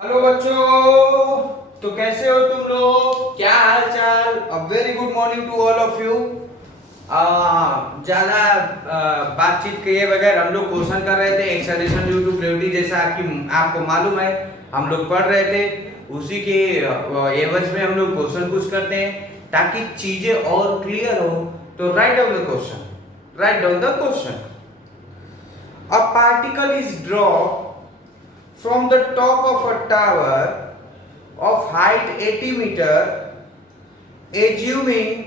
Hello बच्चों, तो कैसे हो तुम लोग? क्या हाल चाल? A very good morning to all of you. ज्यादा बातचीत किए बगैर हम लोग क्वेश्चन कर रहे थे। एक्सेलेरेशन ड्यू टू ग्रेविटी जैसा आपको मालूम है, हम लोग पढ़ रहे थे। उसी के एवज में हम लोग क्वेश्चन कुछ करते हैं ताकि चीजें और क्लियर हो। तो write down the question, write down the question. A particle is drop from the top of a tower of height 80 meter, assuming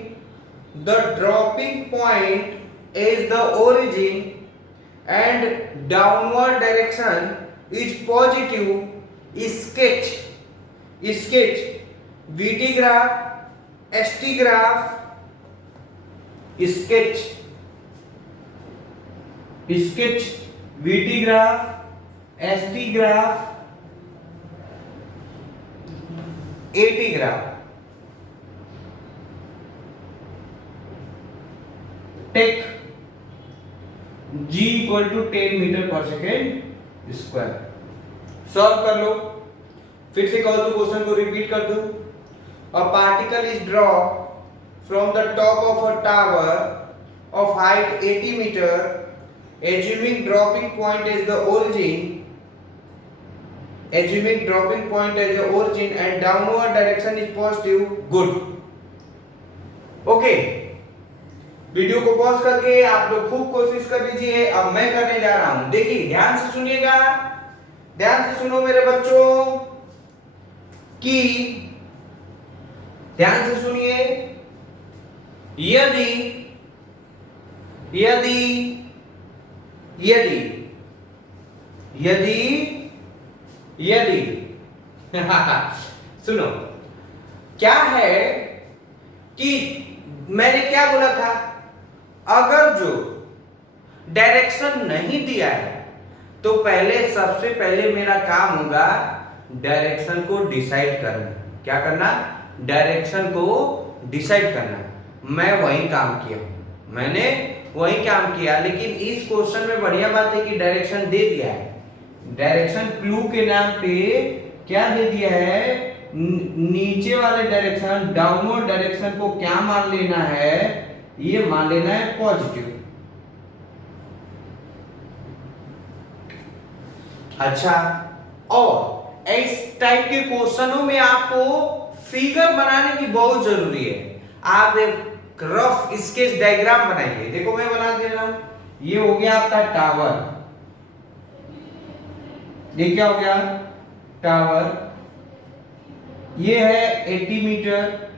the dropping point is the origin and downward direction is positive. sketch VT graph, ST graph, sketch VT graph, ST graph, AT graph. Take G equal to 10 metre पर second square. Solve कर लो। फिर से कहो तो question को repeat कर दो। A particle is drop from the top of a tower of height 80 metre, assuming dropping point is the origin and downward direction is positive. Good. Okay, video को पॉज करके आप लोग खूब कोशिश कर लीजिए। अब मैं करने जा रहा हूं। देखिए, ध्यान से सुनिएगा, ध्यान से सुनो मेरे बच्चों कि ध्यान से सुनिए। यदि यदि यदि यदि यदि सुनो, क्या है कि मैंने क्या बोला था? अगर जो डायरेक्शन नहीं दिया है तो सबसे पहले मेरा काम होगा डायरेक्शन को डिसाइड करना। क्या करना? डायरेक्शन को डिसाइड करना। मैं वही काम किया, मैंने वही काम किया। लेकिन इस क्वेश्चन में बढ़िया बात है कि डायरेक्शन दे दिया है। डायरेक्शन क्लू के नाम पे क्या दे दिया है? नीचे वाले डायरेक्शन, डाउनवर्ड डायरेक्शन को क्या मान लेना है? ये मान लेना है पॉजिटिव। अच्छा, और इस टाइप के क्वेश्चनों में आपको फिगर बनाने की बहुत जरूरी है। आप एक रफ स्केच डायग्राम बनाइए। देखो मैं बना दे रहा हूं। ये हो गया आपका टावर। ये क्या हो गया? टावर। ये है 80 मीटर।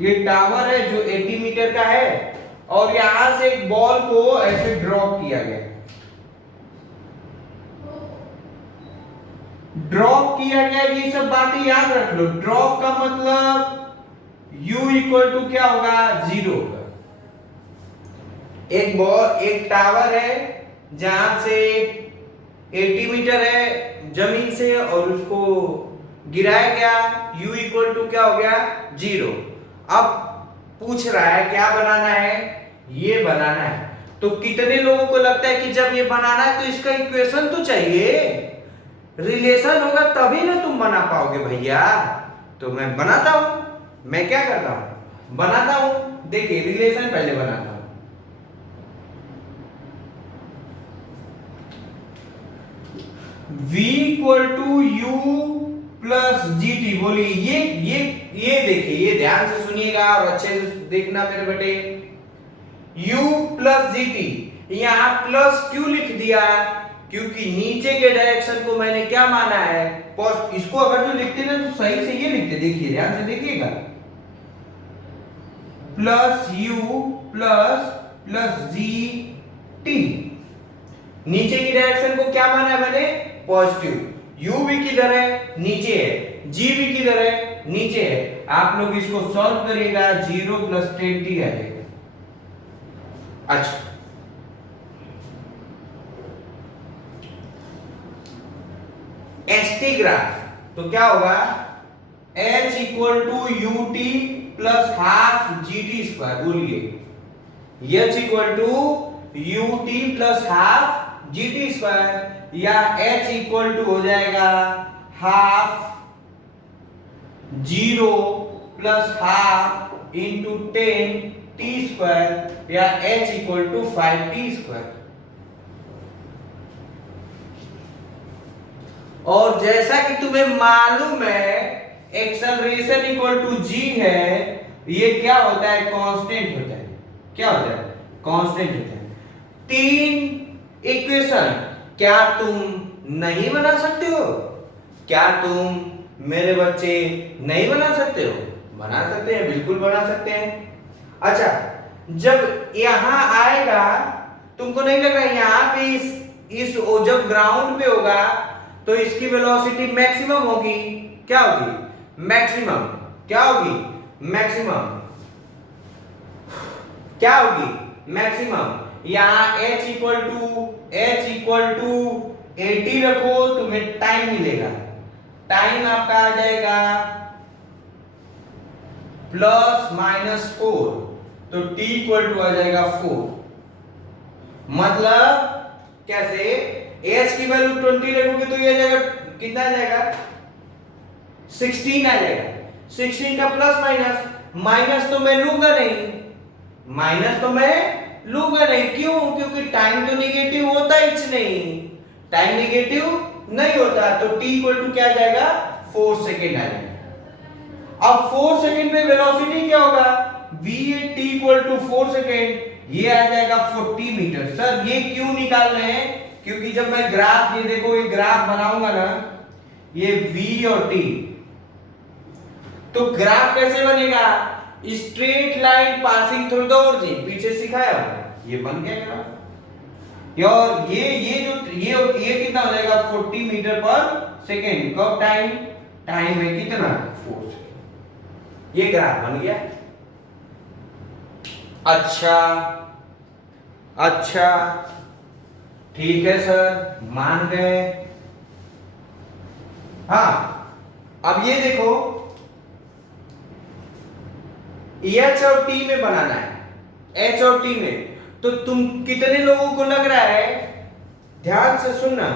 ये टावर है जो 80 मीटर का है, और यहां से एक बॉल को ऐसे ड्रॉप किया गया। ड्रॉप किया गया, ये सब बातें याद रख लो। ड्रॉप का मतलब U इक्वल टू क्या होगा? 0 होगा। एक टावर है जहां से 80 मीटर है जमीन से, और उसको गिराया गया। U इक्वल टू क्या हो गया? 0। अब पूछ रहा है क्या बनाना है? ये बनाना है। तो कितने लोगों को लगता है कि जब ये बनाना है तो इसका इक्वेशन तो चाहिए, रिलेशन होगा तभी ना तुम बना पाओगे भैया। तो मैं बनाता हूं। मैं क्या करता हूं? बनाता हूं। देखिए, रिलेशन पहले बनाता हूं। V equal to U plus G T. बोलिए, ये देखिए, ये ध्यान से सुनिएगा और अच्छे से देखना मेरे बेटे। U प्लस जी टी, यहां प्लस क्यों लिख दिया? क्योंकि नीचे के डायरेक्शन को मैंने क्या माना है? इसको अगर जो लिखते ना तो सही से ये लिखते। देखिए, ध्यान से देखिएगा। Plus U plus G T. नीचे की डायरेक्शन को क्या माना है मैंने? पॉजिटिव। U भी किधर है? नीचे है। G भी किधर है? नीचे है। आप लोग इसको सॉल्व करिएगा, 0 प्लस 10t आ जाएगा। अच्छा, ST ग्राफ तो क्या होगा? H equal to U T plus half G T square. बोलिए, H equal to U T plus half GT square, या H इक्वल टू हो जाएगा half 0 plus half into 10t square, या H equal to 5t square. और जैसा कि तुम्हें मालूम है एक्सेलरेशन इक्वल टू g है, ये क्या होता है, कांस्टेंट होता है। क्या होता है, कांस्टेंट होता है। 3 इक्वेशन क्या तुम नहीं बना सकते हो? क्या तुम मेरे बच्चे नहीं बना सकते हो? बना सकते हैं, बिल्कुल बना सकते हैं। अच्छा, जब यहां आएगा तुमको नहीं लग रहा है यहां पे इस जब ग्राउंड पे होगा तो इसकी वेलोसिटी मैक्सिमम होगी। क्या होगी, मैक्सिमम। क्या होगी, मैक्सिमम। क्या होगी, मैक्सिमम। यहां h इक्वल टू 80 रखो, तुम्हें टाइम मिलेगा। टाइम आपका आ जाएगा प्लस माइनस 4, तो t इक्वल टू आ जाएगा 4। मतलब कैसे, h की वैल्यू 20 रखोगे तो ये आ जाएगा, कितना आ जाएगा, 16 आ जाएगा। 16 का प्लस माइनस, माइनस तो मैं लूंगा नहीं, माइनस तो मैं लूंगा नहीं। क्यों? क्योंकि टाइम तो नेगेटिव होता ही नहीं, टाइम नेगेटिव नहीं होता। तो t इक्वल टू क्या आ जाएगा, 4 सेकेंड आ जाएगा। अब 4 सेकेंड पे वेलोसिटी क्या होगा, v t equal to 4 second, ये आ जाएगा 40 मीटर। सर ये क्यों निकाल रहे हैं? क्योंकि जब मैं ग्राफ, ये देखो ये ग्राफ बनाऊंगा ना, ये v और t, तो ग्राफ कैसे बनेगा, straight line passing through the origin, पीछे सिखाया ये बन गया ग्राफ। और ये कितना हो जाएगा, 40 मीटर पर सेकेंड। कब टाइम, टाइम है कितना, 4 सेकेंड। ये ग्राफ बन गया। अच्छा, ठीक है सर, मान गए। हाँ, अब ये देखो H और T में बनाना है, H और T में। तो तुम कितने लोगों को लग रहा है, ध्यान से सुनना,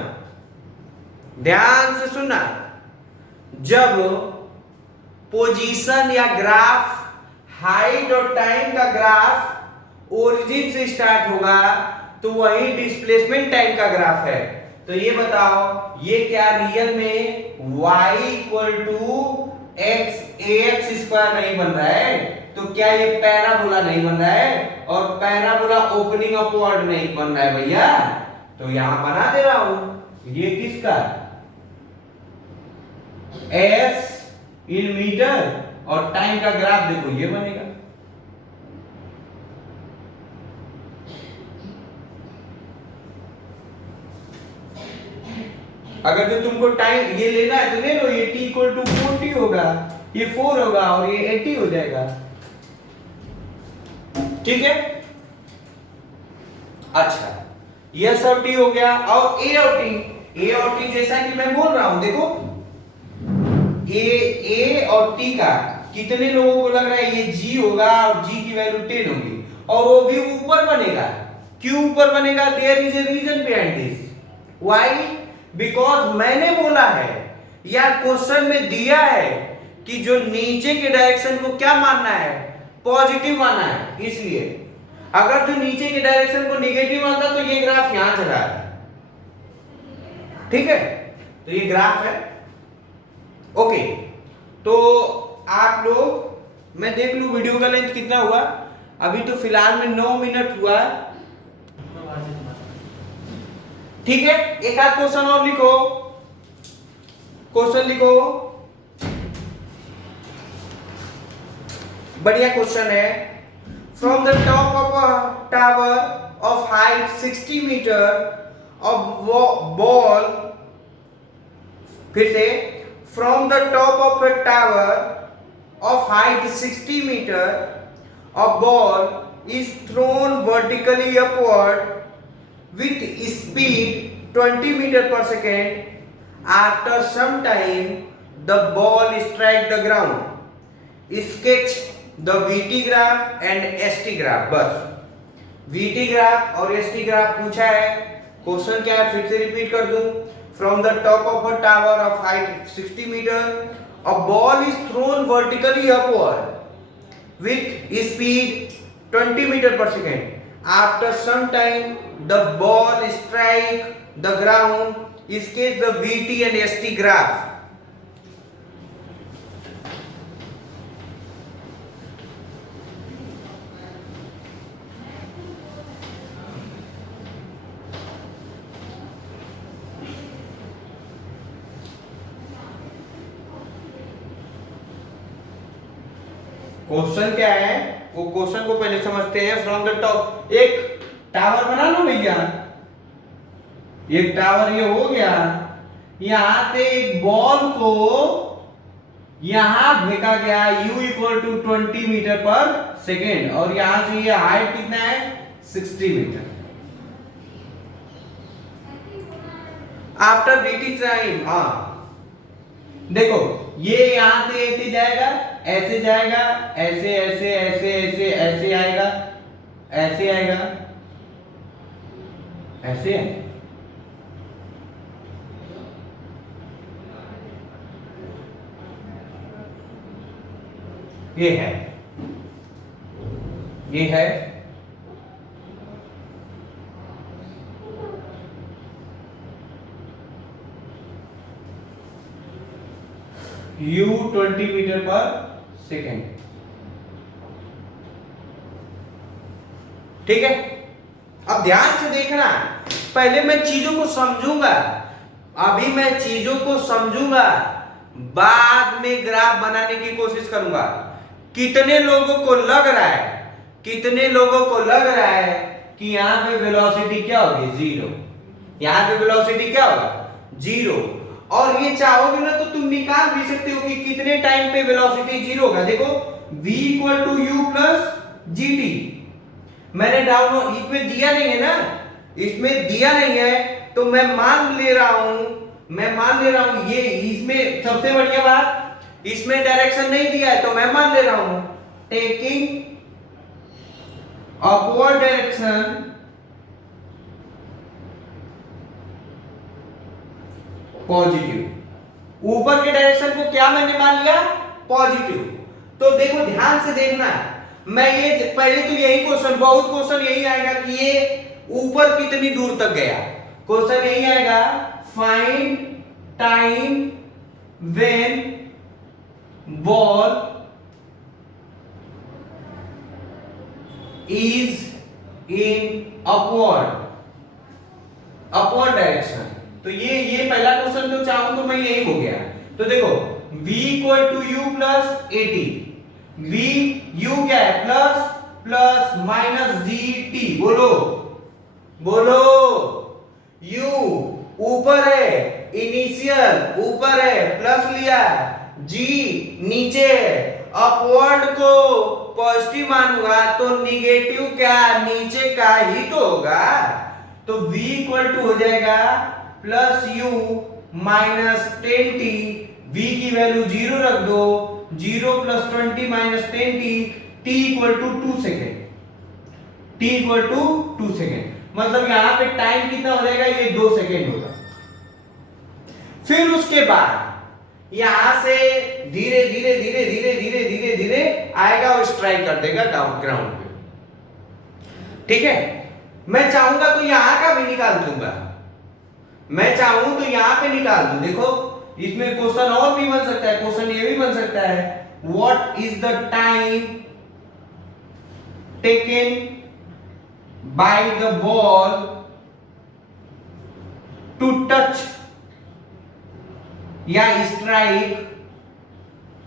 ध्यान से सुनना, जब पोजीशन या ग्राफ, हाइट और टाइम का ग्राफ ओरिजिन से स्टार्ट होगा तो वही डिस्प्लेसमेंट टाइम का ग्राफ है। तो ये बताओ, ये क्या रियल में y equal to ax square नहीं बन रहा है? तो क्या ये पैराबोला नहीं बन रहा है? और पैराबोला ओपनिंग अपवर्ड नहीं बन रहा है भैया? तो यहां बना दे रहा हूं, ये किसका, s इन मीटर, और टाइम का ग्राफ देखो ये बनेगा। अगर जो तुमको टाइम ये लेना है तो ले लो, ये t इक्वल टू 40 होगा, ये 4 होगा और ये 80 हो जाएगा। ठीक है, अच्छा, ये सब t हो गया। और a और t जैसा कि मैं बोल रहा हूं, देखो a और t का कितने लोगों को लग रहा है ये g होगा और g की वैल्यू 10 होगी, और वो भी ऊपर बनेगा। क्यों ऊपर बनेगा? There is a reason behind this. Why? Because मैंने बोला है या क्वेश्चन में दिया है कि जो नीचे के डायरेक्शन को क्या मानना है, पॉजिटिव मानना है। इसलिए अगर जो नीचे के डायरेक्शन को नेगेटिव मानता तो ये ग्राफ यहां चला है। ठीक है, तो ये ग्राफ है। ओके, तो आप लोग, मैं देख लूं वीडियो का लेंथ कितना हुआ। अभी तो फिलहाल में 9 मिनट हुआ। ठीक है, एक आध क्वेश्चन और लिखो, क्वेश्चन लिखो, बढ़िया क्वेश्चन है। From the top of a tower of height 60 metre of ball, फिर से, from the top of a tower of height 60 metre a ball is thrown vertically upward with speed 20 meter per second. After some time the ball strike the ground. Sketch the VT graph and ST graph. बस VT graph और ST graph पूछा है, question क्या है फिर से repeat कर दूं। From the top of a tower of height 60 metre a ball is thrown vertically upward with speed 20 metre पर second. After some time the ball strike the ground. Sketch the VT and ST graph. Question क्या है वो question को पहले समझते हैं। From the top एक tower बना लो भैया, एक टावर ये हो गया, यहां से एक बॉल को यहां फेंका गया u इक्वल टू 20 मीटर पर सेकेंड और यहां से ये हाइट कितना है 60 मीटर। आफ्टर बीटी टाइम देखो ये यहां से ऐसे जाएगा, ऐसे जाएगा, ऐसे ऐसे ऐसे ऐसे ऐसे आएगा, ऐसे आएगा, ऐसे है। ये है, ये है, u 20 मीटर पर सेकेंड। ठीक है, अब ध्यान से देखना, पहले मैं चीजों को समझूंगा, अभी मैं चीजों को समझूंगा, बाद में ग्राफ बनाने की कोशिश करूंगा। कितने लोगों को लग रहा है, कितने लोगों को लग रहा है कि यहां पे वेलोसिटी क्या होगी 0, यहां पे वेलोसिटी क्या होगा 0। और ये चाहोगे ना तो तुम निकाल भी सकते हो कि कितने टाइम पे वेलोसिटी 0 होगा। देखो v equal to u plus gt, मैंने डाउन इसमें दिया नहीं है ना, इसमें दिया नहीं है तो मैं मान ले रहा हूं, ये इसमें सबसे बढ़िया बात इसमें डायरेक्शन नहीं दिया है तो मैं मान ले रहा हूं टेकिंग अपवर्ड डायरेक्शन पॉजिटिव। ऊपर के डायरेक्शन को क्या मैंने मान लिया पॉजिटिव। तो देखो ध्यान से देखना, मैं ये पहले तो यही क्वेश्चन, बहुत क्वेश्चन यही आएगा कि ये ऊपर कितनी दूर तक गया। क्वेश्चन यही आएगा find time when ball is in upward direction. तो ये पहला क्वेश्चन तो चाहूं तो मैं यही हो गया। तो देखो v equal to u plus 80, v u क्या है प्लस प्लस माइनस gt, बोलो बोलो, u ऊपर है, इनिशियल ऊपर है प्लस लिया, g नीचे है, अपवर्ड को पॉजिटिव मानूंगा तो निगेटिव क्या नीचे का ही तो होगा। तो v इक्वल टू हो जाएगा plus u minus 10t, v की वैल्यू 0 रख दो, 0 plus 20 minus 10t, t equal to 2 second, t equal to 2 second. मतलब यहां पे टाइम कितना हो जाएगा ये 2 सेकेंड होगा। फिर उसके बाद यहां से धीरे धीरे धीरे धीरे धीरे धीरे धीरे आएगा और स्ट्राइक कर देगा ग्राउंड पे। ठीक है, मैं चाहूंगा तो यहां का भी निकाल दूंगा, मैं चाहूं तो यहां पे निकाल दूं। देखो इसमें क्वेश्चन और भी बन सकता है, क्वेश्चन ये भी बन सकता है what is the time taken by the ball to touch या स्ट्राइक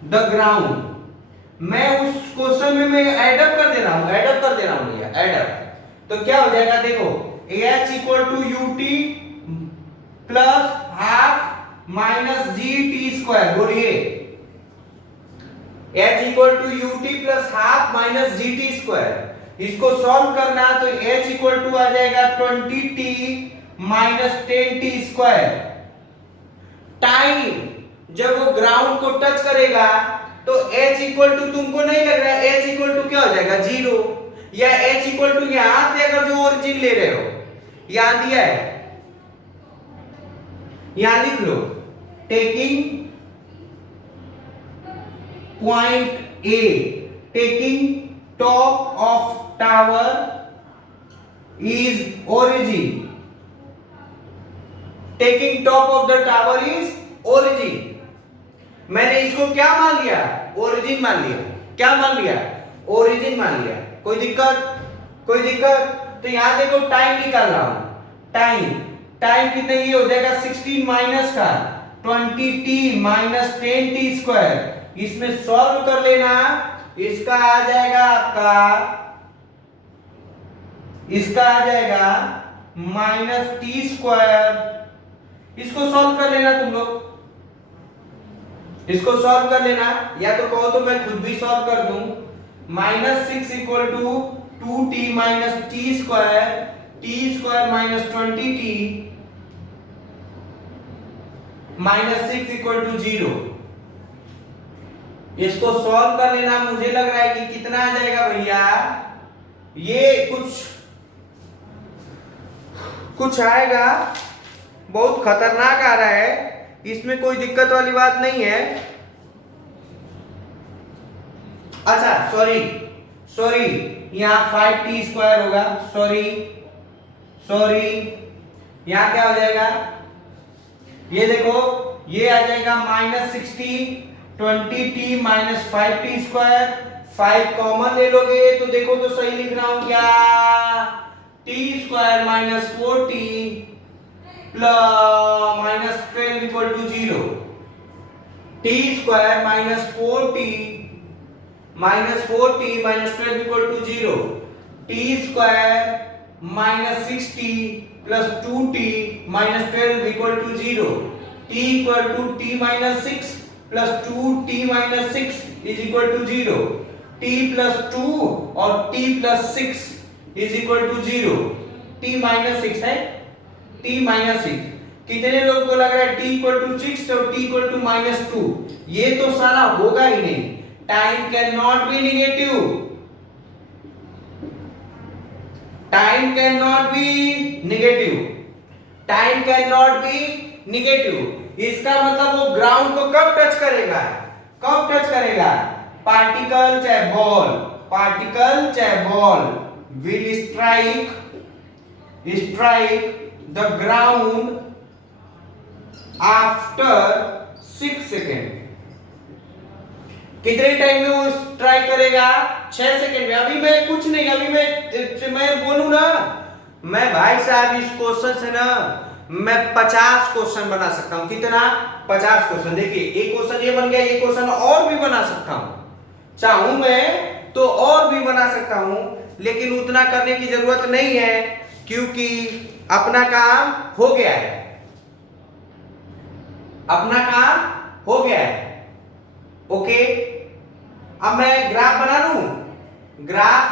द ग्राउंड। मैं उस क्वेश्चन में मैं एडअप कर दे रहा हूं भैया, एडअप। तो क्या हो जाएगा देखो h equal to ut plus half minus gt square, बोलिए h equal to ut plus half minus gt square. इसको सॉल्व करना तो h इक्वल टू आ जाएगा 20t minus 10t square. Time जब वो ग्राउंड को टच करेगा तो h इक्वल टू तुमको नहीं लग रहा है, h इक्वल टू क्या हो जाएगा 0, या h इक्वल टू यहां से अगर जो ओरिजिन ले रहे हो यहां दिया है यहां लिख लो, taking point A, taking top of tower is origin, taking top of the tower is origin. मैंने इसको क्या मान लिया? ओरिजिन मान लिया। क्या मान लिया? ओरिजिन मान लिया। कोई दिक्कत? कोई दिक्कत? तो यहां देखो टाइम निकाल रहा हूं, टाइम टाइम कितना, ये हो जाएगा 16 माइनस का 20t माइनस 10t स्क्वायर। इसमें सॉल्व कर लेना, इसका आ जाएगा आपका, इसका आ जाएगा माइनस टी स्क्वायर। इसको सॉल्व कर लेना तुम लोग, इसको सॉल्व कर लेना, या तो कहो तो मैं खुद भी सॉल्व कर दूं। Minus 6 equal to 2t minus T square minus 20t minus 6 equal to 0। इसको सॉल्व कर लेना। मुझे लग रहा है कि कितना आ जाएगा भैया, ये कुछ आएगा, बहुत खतरनाक आ रहा है, इसमें कोई दिक्कत वाली बात नहीं है। अच्छा सॉरी यहां 5t स्क्वायर होगा, सॉरी यहां क्या हो जाएगा, ये देखो ये आ जाएगा minus 60 20t minus 5t square. 5 common ले लोगे तो देखो तो सही लिख रहा हूं क्या, t square minus 4t plus minus 12 equal to 0। t square minus 4t minus 12 equal to 0। t square minus 6t plus 2t minus 12 equal to 0। t equal to t minus 6 plus 2t minus 6 is equal to 0। t plus 2 और t plus 6 is equal to 0। t minus 6 है, t minus 6। कितने लोग को लग रहा है t equal to 6 और t equal to minus 2? ये तो सारा होगा ही नहीं। Time can not be negative, time can not be negative, time can not be negative. इसका मतलब वो ग्राउंड को कब टच करेगा? कब टच करेगा? पार्टिकल चाहे ball will strike the ground after 6 second. कितने टाइम में वो स्ट्राइक करेगा? 6 सेकेंड में। अभी मैं कुछ नहीं, अभी मैं बोलूं ना, मैं भाई साहब इस क्वेश्चन से ना मैं 50 क्वेश्चन बना सकता हूं। कितना? 50 क्वेश्चन। देखिए एक क्वेश्चन ये बन गया, ये क्वेश्चन और भी बना सकता हूं, चाहूं मैं तो और भी बना सकता हूं, लेकिन उतना करने की जरूरत नहीं है क्योंकि अपना काम हो गया है, अपना काम हो गया है। ओके, अब मैं ग्राफ बना लूं, ग्राफ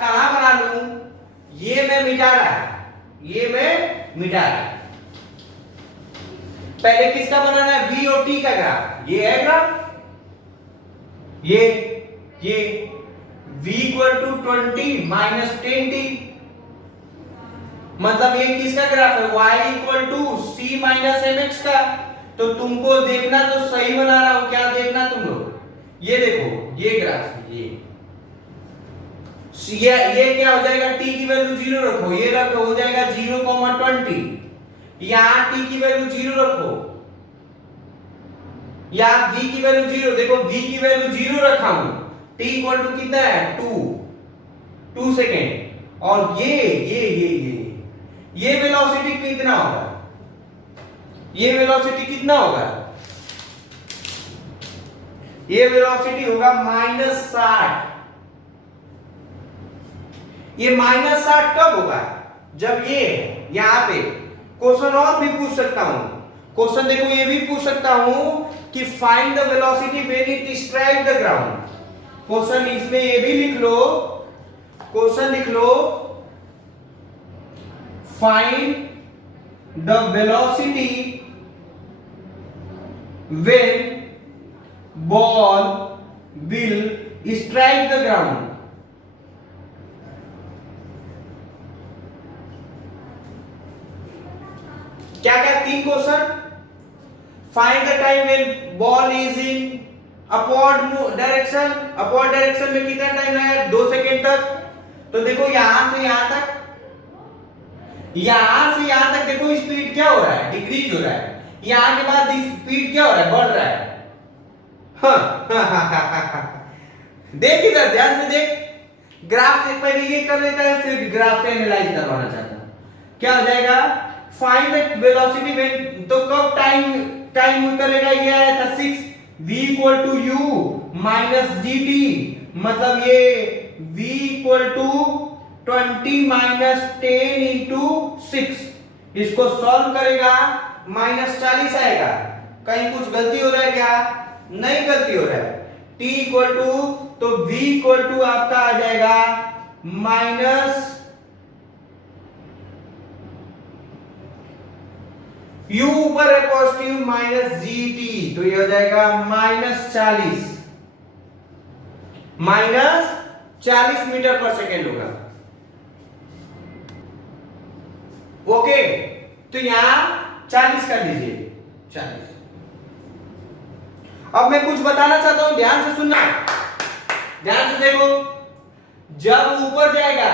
कहां बना लूं? ये मैं मिटा रहा है, पहले किसका बनाना है? v और t का ग्राफ। ये है ग्राफ, ये v equal to 20 minus 10t, मतलब ये किसका ग्राफ है? y equal to c minus mx का। तो तुमको देखना तो सही बना रहा हूं, क्या देखना तुम लोग? ये देखो, ये ग्राफ, ये क्या हो जाएगा? t की वैल्यू 0 रखो, ये रखो, हो जाएगा 0,20। यहां t की वैल्यू 0 रखो, यहां v की वैल्यू 0, देखो v की वैल्यू 0 रखा हूं। t इक्वल टू कितना है? 2 सेकेंड। और ये वेलोसिटी कितना होगा? ये वेलोसिटी कितना होगा? ये वेलोसिटी होगा -60। ये -60 कब होगा? जब ये यहां पे क्वेश्चन और भी पूछ सकता हूं, क्वेश्चन देखो ये भी पूछ सकता हूं कि find the velocity when it strike the ground. Question इसमें ये भी लिख लो, क्वेश्चन लिख लो, find the velocity when ball will strike the ground. क्या क्या 3 question. Find the time when ball is in upward direction, upward direction में कितना टाइम लगेगा 2 सेकंड तक। तो देखो यहां से यहां तक, यहां से यहां तक देखो स्पीड क्या हो रहा है, डिक्रीज हो रहा है। यहां के बाद स्पीड क्या हो रहा है, बढ़ रहा है। हाँ। देख इधर ध्यान से देख, ग्राफ से पहले ये कर लेता है, फिर ग्राफ से एनालाइज करवाना चाहता हूं। क्या हो जाएगा, फाइंड द वेलोसिटी व्हेन, तो कब टाइम करेगा, ये आया था 6 v equal to U minus dt, मतलब ये v equal to 20 minus 10 into 6। इसको सॉल्व करेगा -40 आएगा। कहीं कुछ गलती हो रहा है क्या, नहीं गलती हो रहा है। t इक्वल टू, तो v इक्वल टू आपका आ जाएगा माइनस u ऊपर है पॉजिटिव माइनस gt, तो ये हो जाएगा -40, -40 मीटर पर सेकेंड होगा। ओके, तो यहां 40 कर लीजिए, 40। अब मैं कुछ बताना चाहता हूं, ध्यान से सुनना, ध्यान से देखो। जब ऊपर जाएगा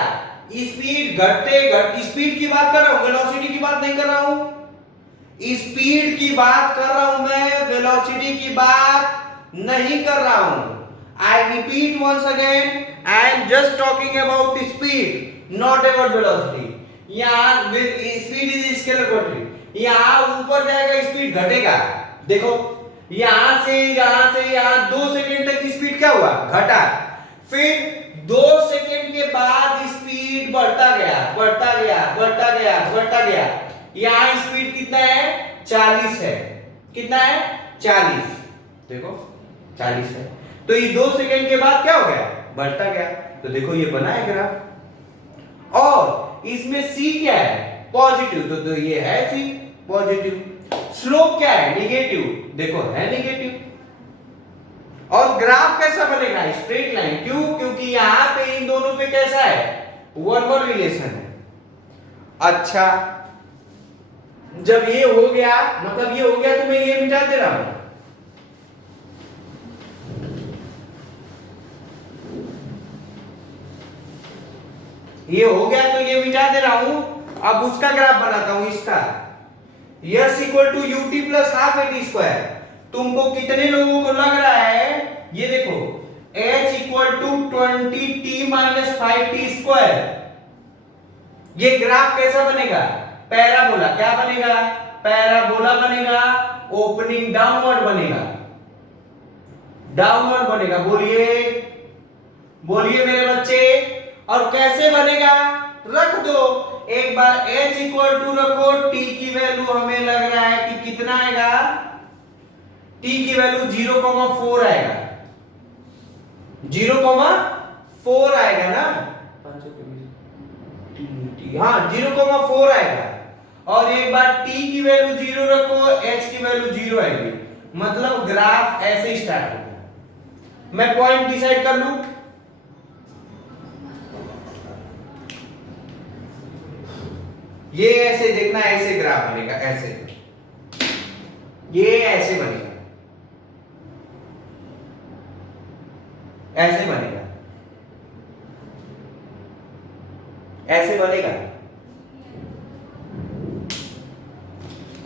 स्पीड घटते स्पीड की बात कर रहा हूं, वेलोसिटी की बात नहीं कर रहा हूं। स्पीड की बात कर रहा हूं मैं, वेलोसिटी की बात नहीं कर रहा हूं। I repeat once again, I am just talking about speed, not about velocity. यहां स्पीड इज स्केलर क्वांटिटी, यहां ऊपर जाएगा स्पीड घटेगा। देखो यहां से यहां 2 सेकंड तक स्पीड क्या हुआ, घटा। फिर 2 सेकंड के बाद स्पीड बढ़ता गया, बढ़ता गया, बढ़ता गया, बढ़ता गया। यहां स्पीड कितना है, 40 है। कितना है, 40। देखो 40 है, तो ये 2 सेकंड के बाद क्या हो गया, बढ़ता गया। तो देखो ये बना है ग्राफ, और इसमें c क्या है, पॉजिटिव, तो ये है c पॉजिटिव। स्लोप क्या है, निगेटिव, देखो है निगेटिव। और ग्राफ कैसा बनेगा, स्ट्रेट लाइन। क्यों, क्योंकि यहां पे इन दोनों पे कैसा है, 1:1 रिलेशन है। अच्छा, जब ये हो गया, मतलब ये हो गया, तो मैं ये मिटा दे रहा हूं। ये हो गया तो ये मिटा दे रहा हूं। अब उसका ग्राफ बनाता हूं, इसका। S equal to UT plus half AT square. तुमको कितने लोगों को लग रहा है, ये देखो h equal to 20t minus 5t square. ये ग्राफ कैसा बनेगा, पैराबोला। क्या बनेगा, पैराबोला बनेगा, ओपनिंग डाउनवर्ड बनेगा, डाउनवर्ड बनेगा। बोलिए, बोलिए मेरे बच्चे। और कैसे बनेगा, रख दो एक बार, h इक्वल टू रखो, t की वैल्यू हमें लग रहा है कि कितना आएगा, t की वैल्यू 0,4 आएगा, 0,4 आएगा ना, हाँ 0,4 आएगा। और एक बार t की वैल्यू 0 रखो, h की वैल्यू 0 आएगी। मतलब ग्राफ ऐसे स्टार्ट होगा। मैं पॉइंट डिसाइड कर लूं, ये ऐसे देखना, ऐसे ग्राफ बनेगा, ऐसे, ये ऐसे बनेगा, ऐसे बनेगा, ऐसे बनेगा,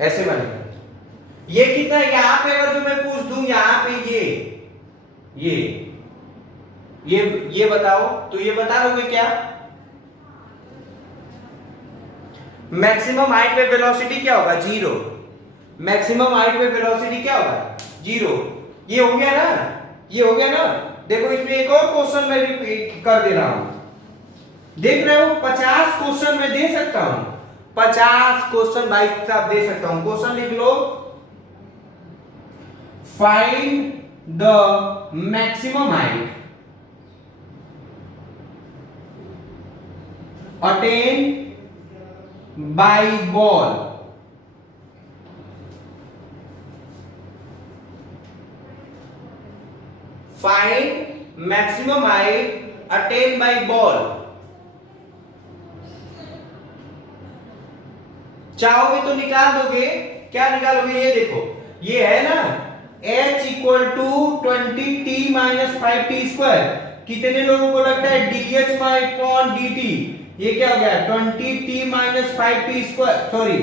ऐसे बनेगा। ये कितना है, यहां पे अगर जो मैं पूछ दूं, यहां पे ये बताओ, तो ये बता दोगे क्या, मैक्सिमम हाइट पे वेलोसिटी क्या होगा, 0। मैक्सिमम हाइट पे वेलोसिटी क्या होगा, 0। ये हो गया ना, ये हो गया ना। देखो इसमें एक और क्वेश्चन मैं रिपीट कर दे रहा हूं, देख रहे हो 50 क्वेश्चन मैं दे सकता हूं, 50 क्वेश्चन भाई साहब दे सकता हूं। क्वेश्चन लिख लो, find the maximum height attain by ball, find maximum height attained by ball। चाहोगे तो निकाल दोगे। क्या निकालोगे, ये देखो, ये है ना h इक्वल टू 20t-5t²। कितने लोगों को लगता है dh/dt, ये क्या हो गया 20t-5t², सॉरी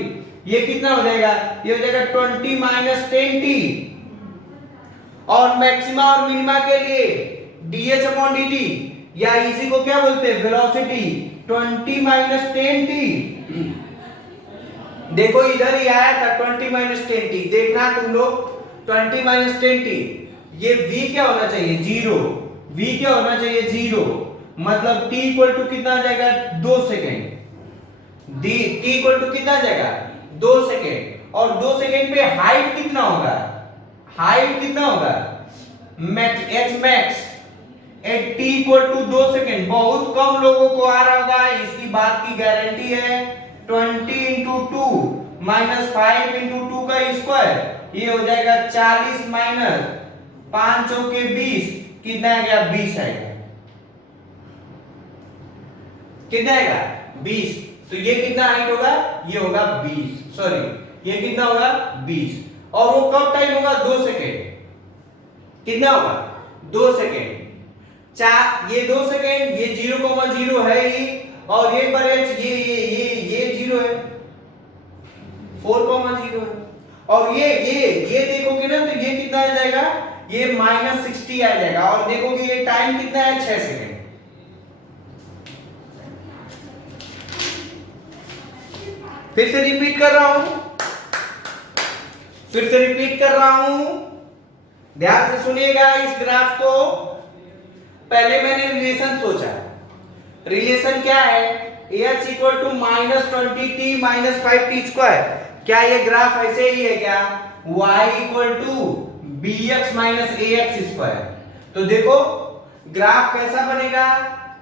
ये कितना हो जाएगा, ये हो जाएगा 20-10t। और मैक्सिमा और मिनिमा के लिए dh/dt, या इसी को क्या बोलते हैं वेलोसिटी, 20-10t। देखो इधर ही आया था 20-10t, देखना तुम लोग 20-10t, ये v क्या होना चाहिए 0, v क्या होना चाहिए 0, मतलब t इक्वल टू कितना आ जाएगा 2 सेकेंड, t इक्वल टू कितना आ जाएगा 2 सेकेंड। और 2 सेकेंड पे हाइट कितना होगा, हाइट कितना होगा max h max at t equal to 2 second. बहुत कम लोगों को आ रहा होगा, इसकी बात की गारंटी है। 20 इंटू 2 माइनस 5 इंटू 2 का स्क्वायर, ये हो जाएगा 40 माइनस 5 चौके 20, कितना आएगा 20 आएगा, कितना आएगा 20। तो ये कितना हाइट होगा, ये होगा 20, सॉरी ये कितना होगा 20। और वो कब टाइम होगा 2 सेकेंड, कितना होगा 2 सेकेंड। ये 2 सेकेंड, ये 0,0 है ही, और ये बड़े ये 0 है, 4,0 है। और ये देखोगे ना तो ये कितना आ जाएगा, ये -60 आ जाएगा। और देखोगे ये टाइम कितना है 6 सेकेंड। फिर से रिपीट कर रहा हूं, ध्यान से सुनिएगा इस ग्राफ को। पहले मैंने रिलेशन सोचा, रिलेशन क्या है, h इक्वल टू -20t-5t²। क्या ये ग्राफ ऐसे ही है क्या, y इक्वल टू bx-ax²। तो देखो ग्राफ कैसा बनेगा,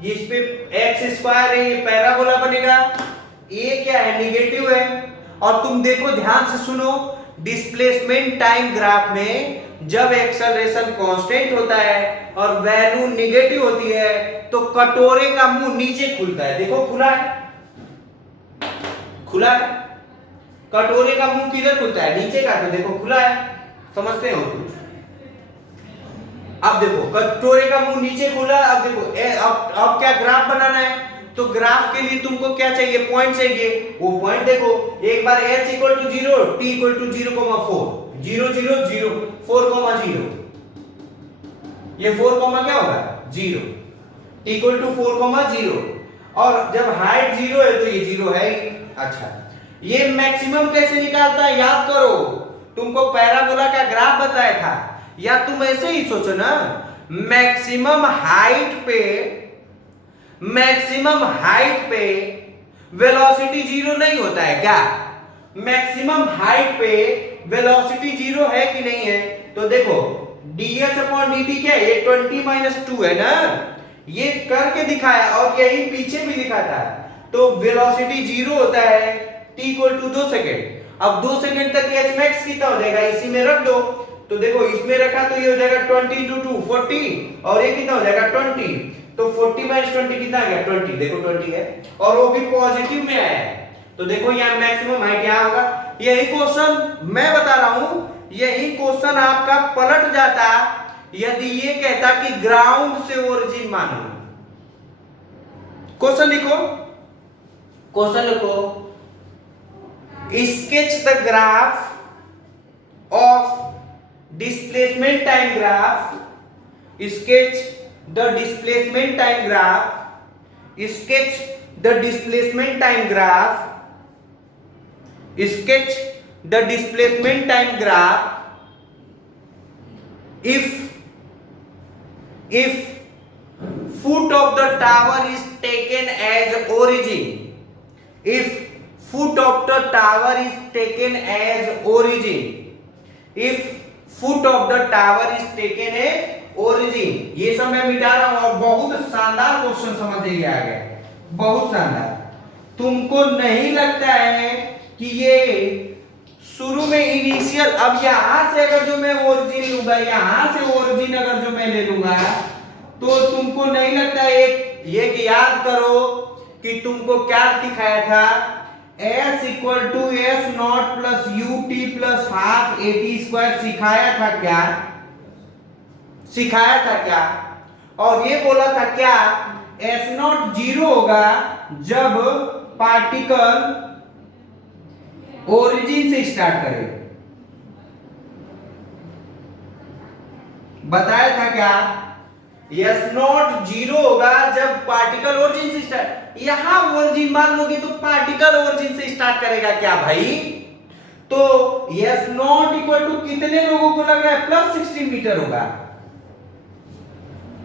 ये इस पे x² है, ये पैराबोला बनेगा, ये क्या है निगेटिव है। और तुम देखो ध्यान से सुनो, डिस्प्लेसमेंट टाइम ग्राफ में जब एक्सेलरेशन कांस्टेंट होता है और वैल्यू निगेटिव होती है तो कटोरे का मुंह नीचे खुलता है। देखो खुला है, खुला है, कटोरे का मुंह किधर खुलता है, नीचे का, तो देखो खुला है, समझते हो कुछ। अब देखो कटोरे का मुंह नीचे खुला। अब देखो अब क्या ग्राफ बनाना है, तो ग्राफ के लिए तुमको क्या चाहिए, पॉइंट चाहिए। वो पॉइंट देखो, एक बार h equal to 0, t equal to 0,4, 0 0 0 4,0, ये 4, क्या होगा 0, t इक्वल टू 4,0। और जब हाइट 0 है तो ये 0 है ही। अच्छा, ये मैक्सिमम कैसे निकालता है, याद करो, तुमको पैराबोला का ग्राफ बताया था। या तुम ऐसे ही सोचो ना, मैक्सिमम हाइट पे वेलोसिटी 0 नहीं होता है क्या, मैक्सिमम हाइट पे वेलोसिटी 0 है कि नहीं है। तो देखो dh/dt क्या है, ये 20-2 है ना, ये करके दिखाया और यही पीछे भी लिखा था। तो वेलोसिटी 0 होता है t इक्वल टू 2 सेकेंड। अब 2 सेकेंड तक h मैक्स कितना हो जाएगा, इसी में रख दो। तो देखो इसमें रखा तो ये हो जाएगा 20 × 2 40, और ये कितना हो जाएगा 20। तो 40 - 20 कितना आ गया 20, देखो 20 है, और वो भी पॉजिटिव में आया है। तो देखो यहाँ मैक्सिमम हाइट क्या होगा। यही क्वेश्चन मैं बता रहा हूं, यही क्वेश्चन आपका पलट जाता यदि ये कहता कि ग्राउंड से ओरिजिन मानो। क्वेश्चन लिखो, sketch the graph of displacement time graph, sketch the displacement time graph, sketch the displacement time graph, sketch the displacement time graph if foot of the tower is taken as origin, if foot of the tower is taken as origin, if foot of the tower is taken as origin। ये सब मैं मिटा रहा हूं, और बहुत शानदार question समझिए आ गया, बहुत शानदार। तुमको नहीं लगता है कि ये शुरू में इनिशियल, अब यहां से अगर जो मैं ओरिजिन लूंगा, यहां से ओरिजिन अगर जो मैं ले लूंगा, तो तुमको नहीं लगता एक याद करो कि तुमको क्या दिखाया था S equal to S not plus U T plus half A T square सिखाया था क्या? सिखाया था क्या? और ये बोला था क्या एस नॉट जीरो होगा जब पार्टिकल ओरिजिन से स्टार्ट करे। बताया था क्या एस नॉट जीरो होगा जब पार्टिकल ओरिजिन से स्टार्ट। यहां ओरिजिन मान लोगे तो पार्टिकल ओरिजिन से स्टार्ट करेगा क्या भाई? तो एस नॉट इक्वल टू कितने लोगों को लग रहा है +16 मीटर होगा।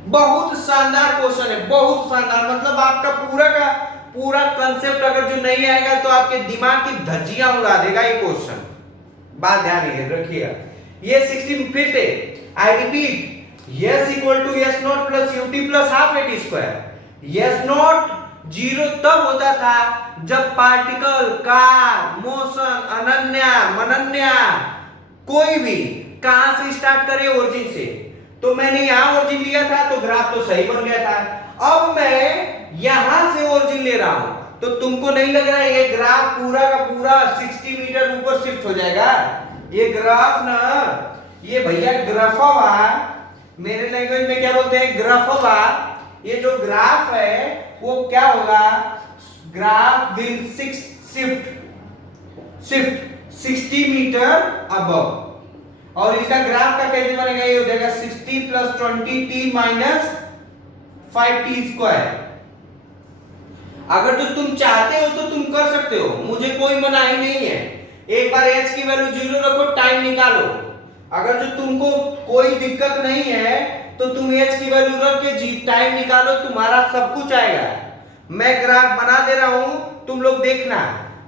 बहुत शानदार क्वेश्चन है, बहुत शानदार। मतलब आपका पूरा का पूरा कंसेप्ट अगर जो नहीं आएगा तो आपके दिमाग की धज्जियां उड़ा देगा ये क्वेश्चन। बात ध्यान रखिएगा। ये 16 फिर से I repeat S equal to S not plus U T plus half A T square. S not zero तब होता था जब पार्टिकल का मोशन अनन्या मनन्या कोई भी कहां से स्टार्ट करे ओरिजिन से। तो मैंने यहां ओरिजिन लिया था तो ग्राफ तो सही बन गया था। अब मैं यहां से ओरिजिन ले रहा हूं तो तुमको नहीं लग रहा है ये ग्राफ पूरा का पूरा 60 मीटर ऊपर शिफ्ट हो जाएगा? ये ग्राफ ना ये भैया ग्राफवा, मेरे लैंग्वेज में क्या बोलते हैं ग्राफवा। ये जो ग्राफ है वो क्या होगा graph will shift 60 metre above. और इसका ग्राफ का कैसे बनेगा? ये हो जाएगा 60 plus 20t minus 5t square. अगर तो तुम चाहते हो तो तुम कर सकते हो, मुझे कोई मनाही नहीं है। एक बार h की वैल्यू 0 रखो, टाइम निकालो। अगर जो तुमको कोई दिक्कत नहीं है तो तुम h की वैल्यू रख के टाइम निकालो, तुम्हारा सब कुछ आएगा। मैं ग्राफ बना दे रहा हूं, तुम लोग देखना।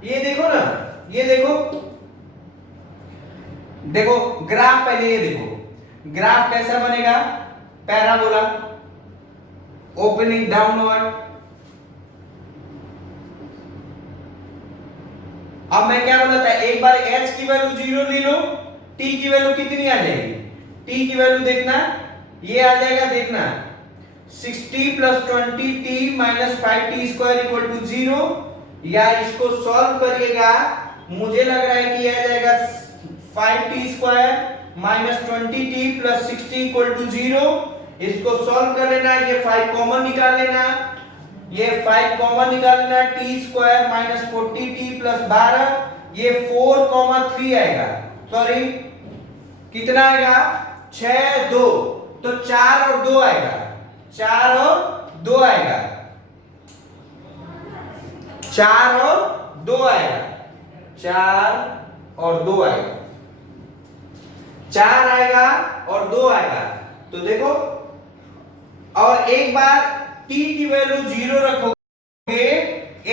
ये देखो ना, ये देखो देखो ग्राफ। पहले ये देखो ग्राफ कैसा बनेगा, पैराबोला ओपनिंग डाउनवर्ड। अब मैं क्या बोला था, एक बार h की वैल्यू 0 ले लो, t की वैल्यू कितनी आ जाएगी? t की वैल्यू देखना, ये आ जाएगा देखना 60 plus 20t minus 5t square equal to 0। या इसको सॉल्व करिएगा, मुझे लग रहा है कि यह आ जाएगा 5t square minus 20t plus 60 equal to 0। इसको सॉल्व कर लेना, ये 5 कॉमन निकाल लेना, ये 5 कॉमन निकाल लेना, t square minus 40t plus 12, ये 4 कॉमन 3 आएगा। सॉरी कितना आएगा 6 2, तो 4 और 2 आएगा, 4 और 2 आएगा, 4 और 2 आएगा, 4 और 2 आएगा, 4 आएगा और 2 आएगा। तो देखो, और एक बार t की वैल्यू 0 रखोगे,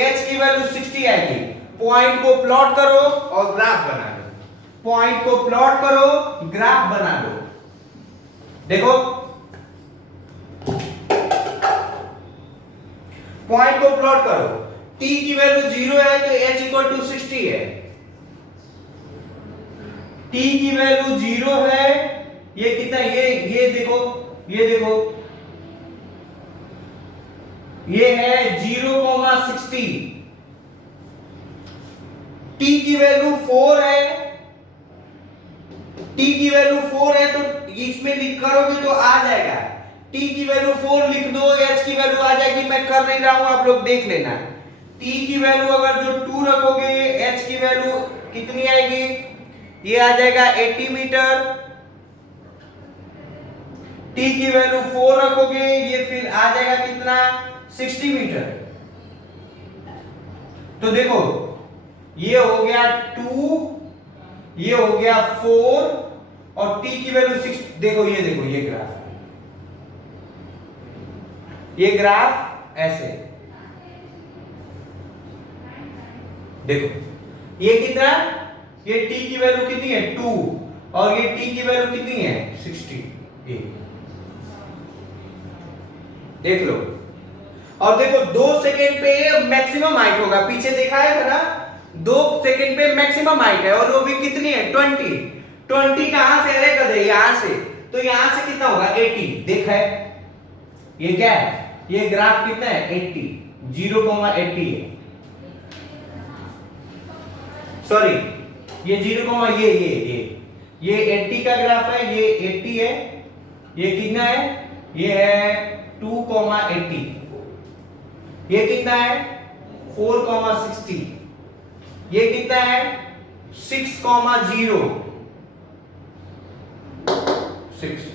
h की वैल्यू 60 आएगी। पॉइंट को प्लॉट करो और ग्राफ बना लो, पॉइंट को प्लॉट करो ग्राफ बना लो। देखो पॉइंट को प्लॉट करो, t की वैल्यू 0 है तो h इक्वल टू 60 है। t की वैल्यू 0 है, ये कितना, ये देखो, ये देखो, ये है 0,60। t की वैल्यू 4 है, t की वैल्यू 4 है तो इसमें लिख करोगे तो आ जाएगा। t की वैल्यू 4 लिख दो, h की वैल्यू आ जाएगी। मैं कर नहीं रहा हूं, आप लोग देख लेना। t की वैल्यू अगर जो 2 रखोगे, h की वैल्यू कितनी आएगी, ये आ जाएगा 80 मीटर। t की वैल्यू 4 रखोगे, ये फिर आ जाएगा कितना 60 मीटर। तो देखो ये हो गया 2, ये हो गया 4 और t की वैल्यू 6। देखो ये देखो, ये ग्राफ, ये ग्राफ ऐसे देखो, ये कितना, ये t की वैल्यू कितनी है 2 और ये t की वैल्यू कितनी है 60। ये देख लो। और देखो 2 सेकेंड पे ये मैक्सिमम हाइट होगा, पीछे दिखाया था ना 2 सेकेंड पे मैक्सिमम हाइट है, और वो भी कितनी है 20 कहां से अरे कर दे यहां से, तो यहां से कितना होगा 80। देखा है ये क्या है, ये ग्राफ कितना है 80, 0,80 है। सॉरी ये 0, ये 80 का ग्राफ है, ये 80 है, ये कितना है, ये है 2,80, ये कितना है 4,60, ये कितना है 6,0, 6।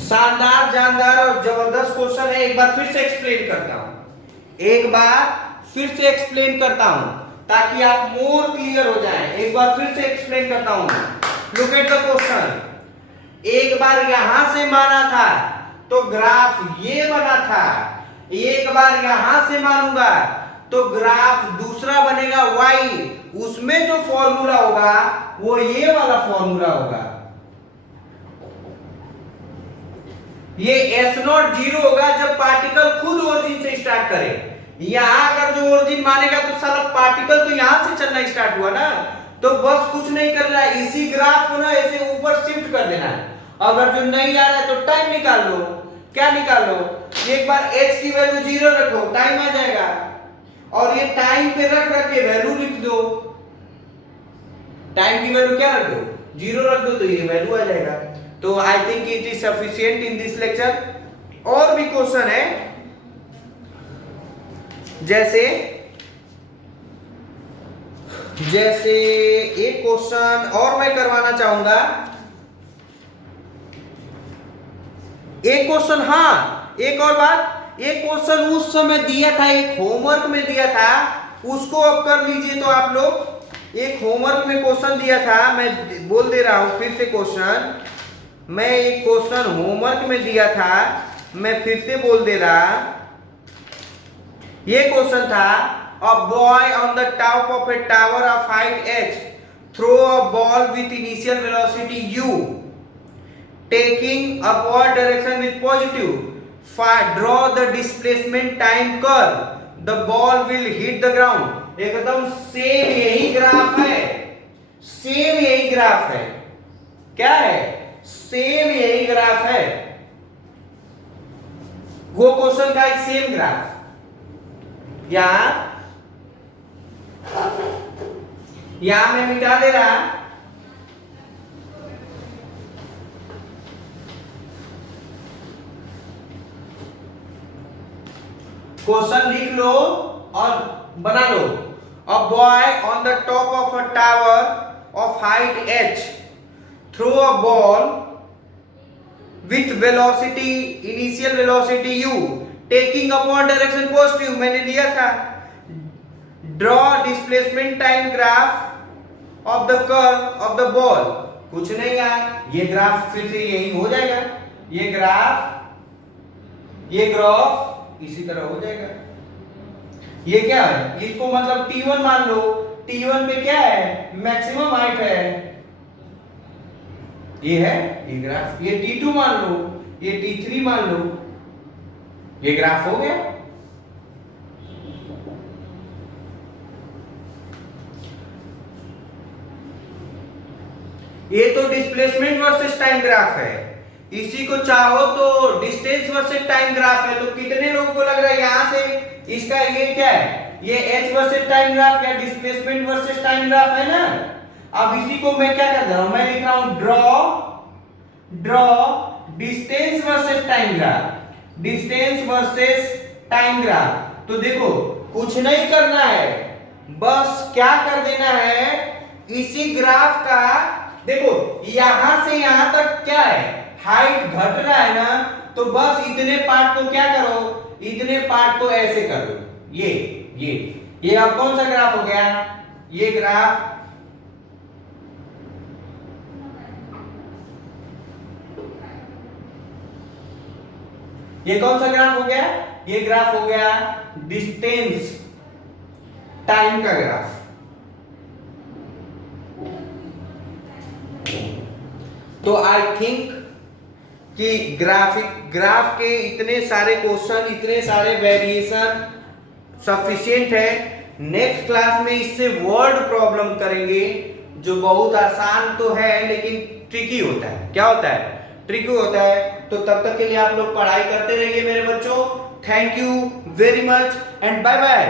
शानदार, जानदार और जबरदस्त क्वेश्चन है। एक बार फिर से एक्सप्लेन करता हूं, ताकि आप मोर क्लियर हो जाएं। एक बार फिर से एक्सप्लेन करता हूं। Look at the question. एक बार यहां से माना था तो ग्राफ ये बना था, एक बार यहां से मानूंगा तो ग्राफ दूसरा बनेगा y, उसमें जो फॉर्मूला होगा वो ये वाला फॉर्मूला होगा। ये S0 0 होगा जब पार्टिकल खुद ओरिजिन से स्टार्ट करे। यहां अगर जो ओरिजिन मानेगा तो सारा पार्टिकल तो यहां से चलना स्टार्ट हुआ ना, तो बस कुछ नहीं करना है, इसी ग्राफ को ना ऐसे ऊपर शिफ्ट कर देना है। अगर जो नहीं आ रहा है तो टाइम निकाल लो। क्या निकाल लो, एक बार h की वैल्यू 0 रखो, टाइम आ जाएगा, और ये टाइम पे रख के वैल्यू लिख दो। टाइम की वैल्यू क्या रख दो, 0 रख दो, तो ये वैल्यू आ जाएगा। तो I think it is sufficient in this lecture. और भी क्वेश्चन है, जैसे एक क्वेश्चन और मैं करवाना चाहूंगा। एक क्वेश्चन, हाँ एक और बात, एक क्वेश्चन उस समय दिया था, एक होमवर्क में दिया था, उसको अब कर लीजिए। तो आप लोग एक होमवर्क में क्वेश्चन दिया था, मैं बोल दे रहा हूं फिर से क्वेश्चन, मैं एक क्वेश्चन होमवर्क में दिया था, मैं फिर से बोल दे रहा। ये क्वेश्चन था, a boy on the top of a tower of height h throw a ball with initial velocity u taking upward direction with positive, draw the displacement time curve, the ball will hit the ground। एकदम same यही graph है, same यही graph है। क्या है, same यही graph है, वो क्वेश्चन का सेम ग्राफ। यहां मैं मिटा दे रहा, क्वेश्चन लिख लो और बना लो। A boy on the top of a tower of height h throw a ball with velocity, initial velocity u taking upon direction positive, मैंने लिया था। Draw displacement time graph of the curve of the ball. कुछ नहीं यार, ये graph फिर से यही हो जाएगा, ये ग्राफ इसी तरह हो जाएगा। ये क्या है, इसको मतलब T1 मान लो, T1 पे क्या है, मैक्सिमम हाइट है, ये है ये ग्राफ। ये T2 मान लो, ये T3 मान लो, ये ग्राफ हो गया। ये तो डिस्प्लेसमेंट वर्सेस टाइम ग्राफ है, इसी को चाहो तो डिस्टेंस वर्सेस टाइम ग्राफ है। तो कितने लोगों को लग रहा है यहां से इसका ये क्या है, ये h वर्सेस टाइम ग्राफ या डिस्प्लेसमेंट वर्सेस टाइम ग्राफ है ना। अब इसी को मैं क्या कर रहा हूं, मैं लिख रहा हूं draw distance versus time graph, distance versus time graph. तो देखो कुछ नहीं करना है, बस क्या कर देना है, इसी ग्राफ का देखो यहां से यहां तक क्या है, हाइट घट रहा है ना, तो बस इतने पार्ट को क्या करो, इतने पार्ट को ऐसे कर दो। ये अब कौन सा ग्राफ हो गया, ये ग्राफ, ये कौन सा ग्राफ हो गया, ये ग्राफ हो गया डिस्टेंस टाइम का ग्राफ। तो आई थिंक कि ग्राफ के इतने सारे क्वेश्चन, इतने सारे वेरिएशन सफिशिएंट है। नेक्स्ट क्लास में इससे वर्ड प्रॉब्लम करेंगे, जो बहुत आसान तो है लेकिन ट्रिकी होता है। क्या होता है, ट्रिकी होता है। तो तब तक के लिए आप लोग पढ़ाई करते रहिए मेरे बच्चों। Thank you very much and bye bye.